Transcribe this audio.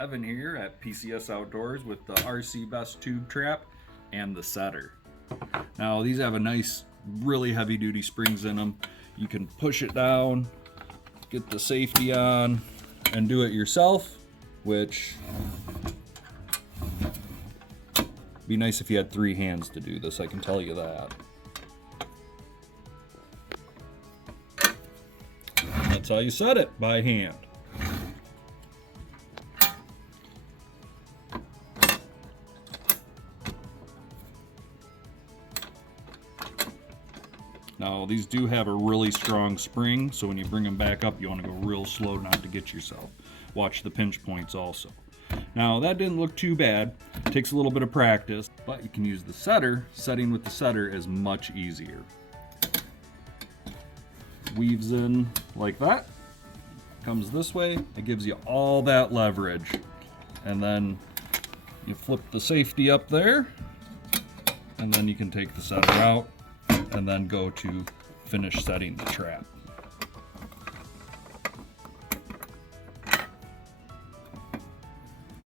Evan here at PCS Outdoors with the RC Best Tube Trap and the setter. Now these have a nice, really heavy duty springs in them. You can push it down, get the safety on, and do it yourself, which be nice if you had 3 hands to do this, I can tell you that. That's how you set it, by hand. Now these do have a really strong spring, so when you bring them back up you want to go real slow not to get yourself. Watch the pinch points also. Now that didn't look too bad. It takes a little bit of practice, but you can use the setter. Setting with the setter is much easier. Weaves in like that. Comes this way. It gives you all that leverage. And then you flip the safety up there, and then you can take the setter out and then go to finish setting the trap.